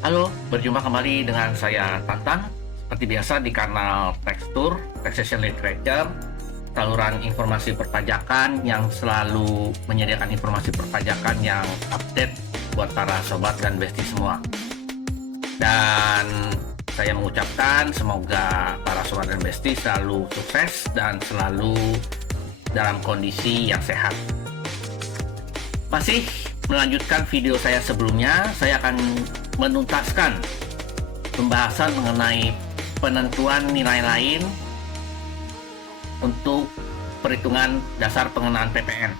Halo, berjumpa kembali dengan saya Tantan. Seperti biasa di kanal Tekstur, Taxation Literature, saluran informasi perpajakan yang selalu menyediakan informasi perpajakan yang update buat para sobat dan bestie semua. Dan saya mengucapkan semoga para sobat dan bestie selalu sukses dan selalu dalam kondisi yang sehat. Masih melanjutkan video saya sebelumnya, saya akan menuntaskan pembahasan mengenai penentuan nilai lain untuk perhitungan dasar pengenaan PPN,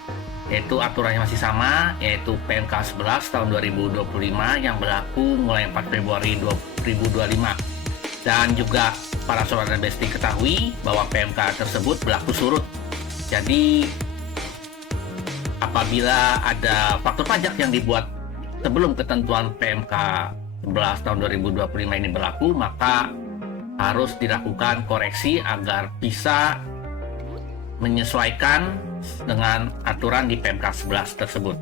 yaitu aturannya masih sama, yaitu PMK 11 tahun 2025 yang berlaku mulai 4 Februari 2025. Dan juga para sobat dan bestie ketahui bahwa PMK tersebut berlaku surut. Jadi apabila ada faktur pajak yang dibuat sebelum ketentuan PMK 11 tahun 2025 ini berlaku, maka harus dilakukan koreksi agar bisa menyesuaikan dengan aturan di PMK 11 tersebut.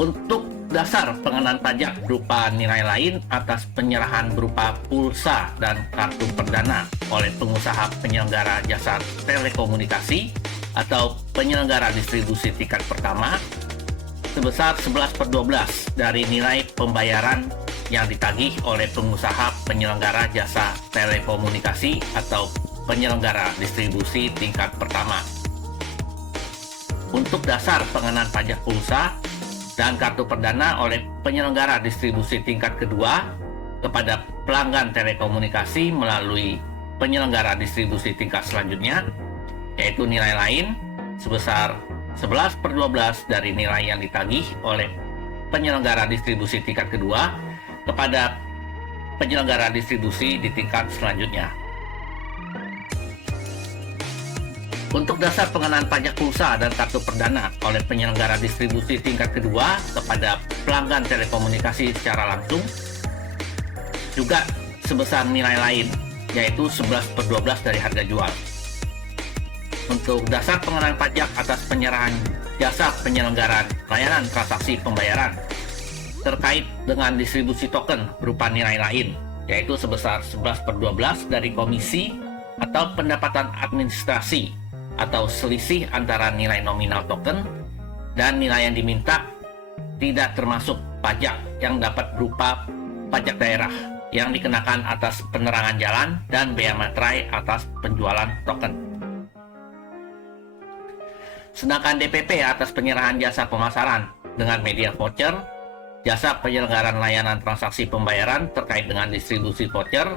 Untuk dasar pengenaan pajak berupa nilai lain atas penyerahan berupa pulsa dan kartu perdana oleh pengusaha penyelenggara jasa telekomunikasi atau penyelenggara distribusi tingkat pertama sebesar 11/12 dari nilai pembayaran yang ditagih oleh pengusaha penyelenggara jasa telekomunikasi atau penyelenggara distribusi tingkat pertama. Untuk dasar pengenaan pajak pulsa dan kartu perdana oleh penyelenggara distribusi tingkat kedua kepada pelanggan telekomunikasi melalui penyelenggara distribusi tingkat selanjutnya, yaitu nilai lain sebesar 11/12 dari nilai yang ditagih oleh penyelenggara distribusi tingkat kedua kepada penyelenggara distribusi di tingkat selanjutnya. Untuk dasar pengenaan pajak pulsa dan kartu perdana oleh penyelenggara distribusi tingkat kedua kepada pelanggan telekomunikasi secara langsung juga sebesar nilai lain, yaitu 11/12 dari harga jual. Untuk dasar pengenaan pajak atas penyerahan jasa penyelenggaraan layanan transaksi pembayaran terkait dengan distribusi token berupa nilai lain, yaitu sebesar 11/12 dari komisi atau pendapatan administrasi atau selisih antara nilai nominal token dan nilai yang diminta, tidak termasuk pajak yang dapat berupa pajak daerah yang dikenakan atas penerangan jalan dan bea materai atas penjualan token. Sedangkan DPP atas penyerahan jasa pemasaran dengan media voucher, jasa penyelenggaraan layanan transaksi pembayaran terkait dengan distribusi voucher,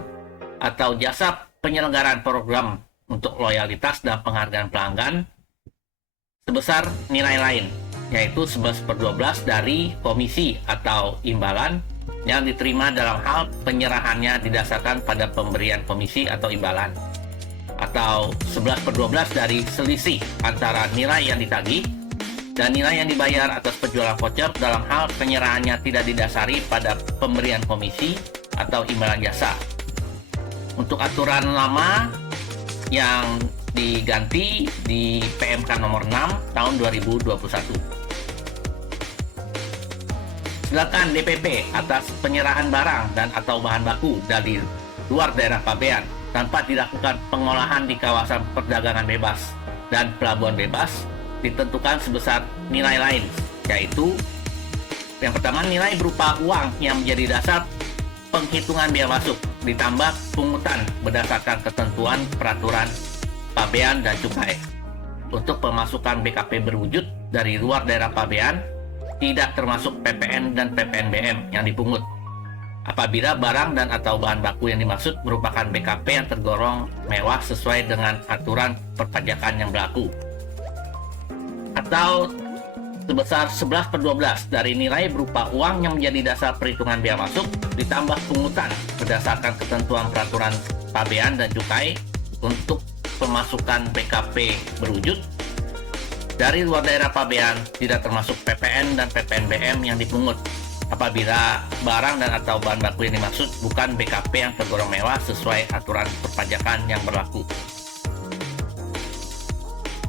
atau jasa penyelenggaraan program untuk loyalitas dan penghargaan pelanggan sebesar nilai lain, yaitu 11/12 dari komisi atau imbalan yang diterima dalam hal penyerahannya didasarkan pada pemberian komisi atau imbalan, atau 11/12 dari selisih antara nilai yang ditagih dan nilai yang dibayar atas penjualan voucher dalam hal penyerahannya tidak didasari pada pemberian komisi atau imbalan jasa. Untuk aturan lama yang diganti di PMK nomor 6 tahun 2021. Sedangkan DPP atas penyerahan barang dan atau bahan baku dari luar daerah pabean tanpa dilakukan pengolahan di kawasan perdagangan bebas dan pelabuhan bebas ditentukan sebesar nilai lain, yaitu yang pertama nilai berupa uang yang menjadi dasar penghitungan biaya masuk ditambah pungutan berdasarkan ketentuan peraturan pabean dan cukai. Untuk pemasukan BKP berwujud dari luar daerah pabean tidak termasuk PPN dan PPNBM yang dipungut apabila barang dan atau bahan baku yang dimaksud merupakan BKP yang tergolong mewah sesuai dengan aturan perpajakan yang berlaku, atau sebesar 11/12 dari nilai berupa uang yang menjadi dasar perhitungan biaya masuk ditambah pungutan berdasarkan ketentuan peraturan pabean dan cukai untuk pemasukan BKP berwujud dari luar daerah pabean tidak termasuk PPN dan PPNBM yang dipungut apabila barang dan atau bahan baku yang dimaksud bukan BKP yang tergolong mewah sesuai aturan perpajakan yang berlaku.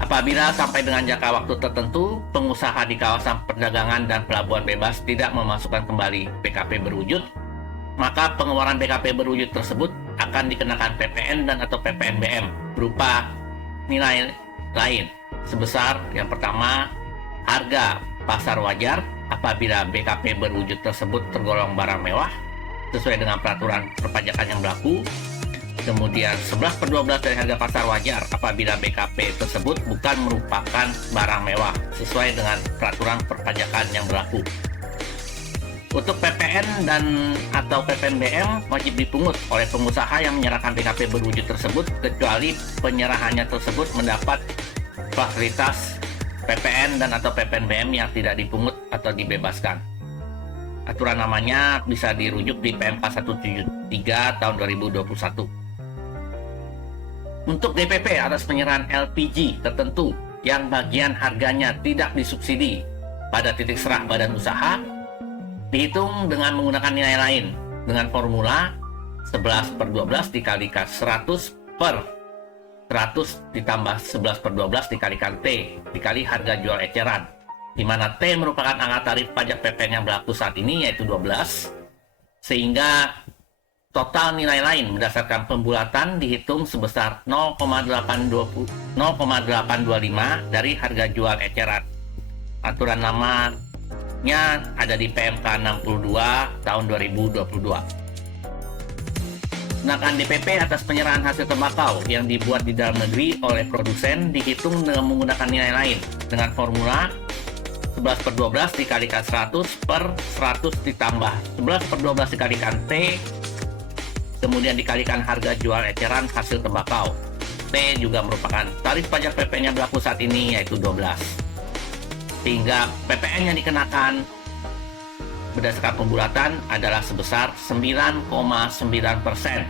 Apabila sampai dengan jangka waktu tertentu, pengusaha di kawasan perdagangan dan pelabuhan bebas tidak memasukkan kembali BKP berwujud, maka pengeluaran BKP berwujud tersebut akan dikenakan PPN dan atau PPNBM berupa nilai lain sebesar yang pertama, harga pasar wajar apabila BKP berwujud tersebut tergolong barang mewah sesuai dengan peraturan perpajakan yang berlaku. Kemudian 11/12 dari harga pasar wajar apabila BKP tersebut bukan merupakan barang mewah sesuai dengan peraturan perpajakan yang berlaku. Untuk PPN dan atau PPNBM wajib dipungut oleh pengusaha yang menyerahkan BKP berwujud tersebut kecuali penyerahannya tersebut mendapat fasilitas PPN dan atau PPNBM yang tidak dipungut atau dibebaskan. Aturan namanya bisa dirujuk di PMK 173 tahun 2021. Untuk DPP atas penyerahan LPG tertentu yang bagian harganya tidak disubsidi pada titik serah badan usaha, dihitung dengan menggunakan nilai lain dengan formula 11/12 dikalikan 100 per 100 ditambah 11/12 dikalikan T dikali harga jual eceran, di mana T merupakan angka tarif pajak PPN yang berlaku saat ini yaitu 12, sehingga total nilai lain berdasarkan pembulatan dihitung sebesar 0,825 dari harga jual eceran. Aturan namanya ada di PMK 62 tahun 2022. Sedangkan DPP atas penyerahan hasil tembakau yang dibuat di dalam negeri oleh produsen dihitung dengan menggunakan nilai lain dengan formula 11/12 dikalikan 100 per 100 ditambah 11/12 dikalikan T kemudian dikalikan harga jual eceran hasil tembakau. T juga merupakan tarif pajak PPN yang berlaku saat ini yaitu 12. Sehingga PPN yang dikenakan berdasarkan pembulatan adalah sebesar 9,9%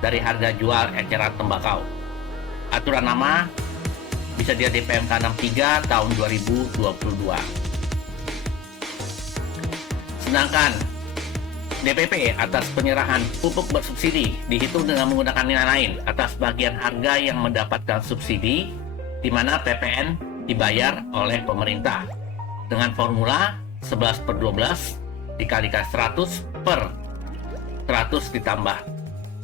dari harga jual eceran tembakau. Aturan nama bisa dilihat di PMK 63 tahun 2022. Sedangkan DPP atas penyerahan pupuk bersubsidi dihitung dengan menggunakan nilai lain atas bagian harga yang mendapatkan subsidi, di mana PPN dibayar oleh pemerintah dengan formula 11/12 dikalikan 100 per 100 ditambah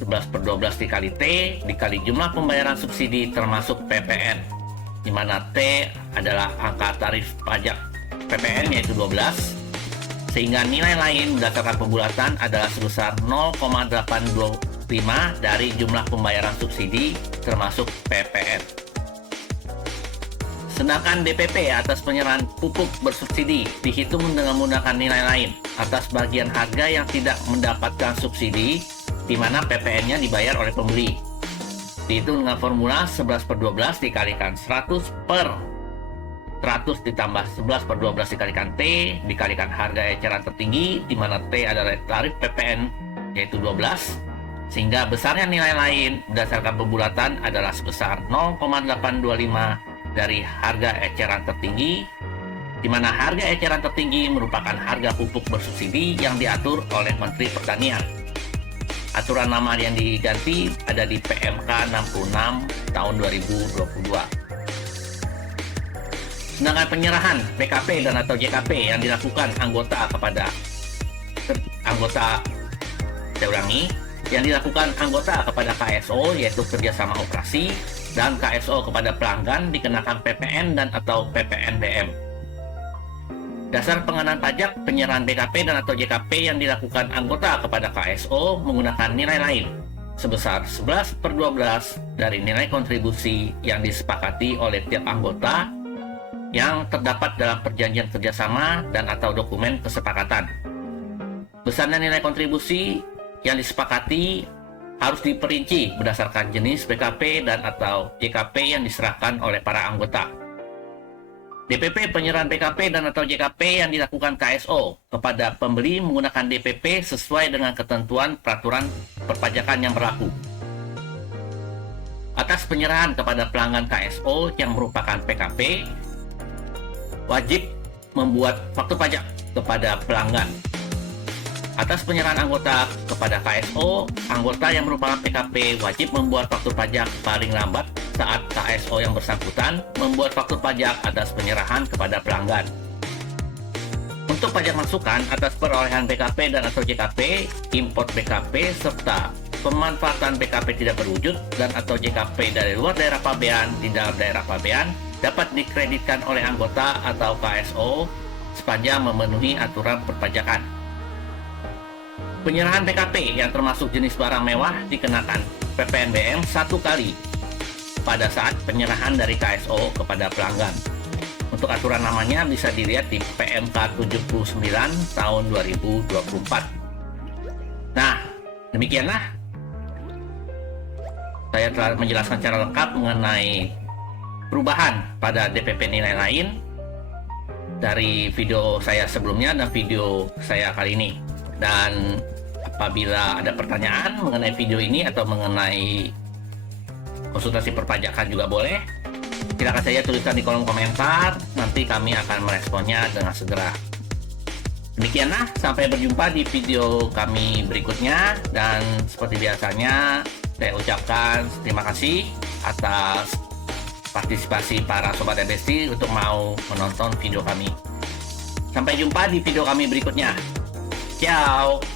11/12 dikali T dikali jumlah pembayaran subsidi termasuk PPN, di mana T adalah angka tarif pajak PPN yaitu 12, sehingga nilai lain berdasarkan pembulatan adalah sebesar 0,825 dari jumlah pembayaran subsidi termasuk PPN. Sedangkan DPP atas penyerahan pupuk bersubsidi dihitung dengan menggunakan nilai lain atas bagian harga yang tidak mendapatkan subsidi, di mana PPN-nya dibayar oleh pembeli. Dihitung dengan formula 11/12 dikalikan 100 per 100 ditambah 11/12 dikalikan T dikalikan harga eceran tertinggi, di mana T adalah tarif PPN yaitu 12, sehingga besarnya nilai lain berdasarkan pembulatan adalah sebesar 0,825 dari harga eceran tertinggi, di mana harga eceran tertinggi merupakan harga pupuk bersubsidi yang diatur oleh Menteri Pertanian. Aturan nama yang diganti ada di PMK 66 tahun 2022. Sedangkan penyerahan PKP dan atau JKP yang dilakukan yang dilakukan anggota kepada KSO yaitu kerjasama operasi, dan KSO kepada pelanggan dikenakan PPN dan atau PPNBM. Dasar pengenaan pajak penyerahan BKP dan atau JKP yang dilakukan anggota kepada KSO menggunakan nilai lain sebesar 11/12 dari nilai kontribusi yang disepakati oleh tiap anggota yang terdapat dalam perjanjian kerjasama dan atau dokumen kesepakatan. Besarnya nilai kontribusi yang disepakati harus diperinci berdasarkan jenis BKP dan atau JKP yang diserahkan oleh para anggota. DPP penyerahan BKP dan atau JKP yang dilakukan KSO kepada pembeli menggunakan DPP sesuai dengan ketentuan peraturan perpajakan yang berlaku. Atas penyerahan kepada pelanggan KSO yang merupakan PKP, wajib membuat faktur pajak kepada pelanggan. Atas penyerahan anggota kepada KSO, anggota yang merupakan PKP wajib membuat faktur pajak paling lambat saat KSO yang bersangkutan membuat faktur pajak atas penyerahan kepada pelanggan. Untuk pajak masukan atas perolehan BKP dan atau JKP, import BKP, serta pemanfaatan BKP tidak berwujud dan atau JKP dari luar daerah pabean di dalam daerah pabean dapat dikreditkan oleh anggota atau KSO sepanjang memenuhi aturan perpajakan. Penyerahan BKP yang termasuk jenis barang mewah dikenakan PPNBM 1 kali pada saat penyerahan dari KSO kepada pelanggan. Untuk aturan namanya bisa dilihat di PMK 79 tahun 2024. Nah, demikianlah saya telah menjelaskan secara lengkap mengenai perubahan pada DPP nilai lain dari video saya sebelumnya dan video saya kali ini. Dan apabila ada pertanyaan mengenai video ini atau mengenai konsultasi perpajakan juga boleh, silakan saja tuliskan di kolom komentar, nanti kami akan meresponnya dengan segera. Demikianlah, sampai berjumpa di video kami berikutnya, dan seperti biasanya saya ucapkan terima kasih atas partisipasi para Sobat Besti untuk mau menonton video kami. Sampai jumpa di video kami berikutnya. Ciao!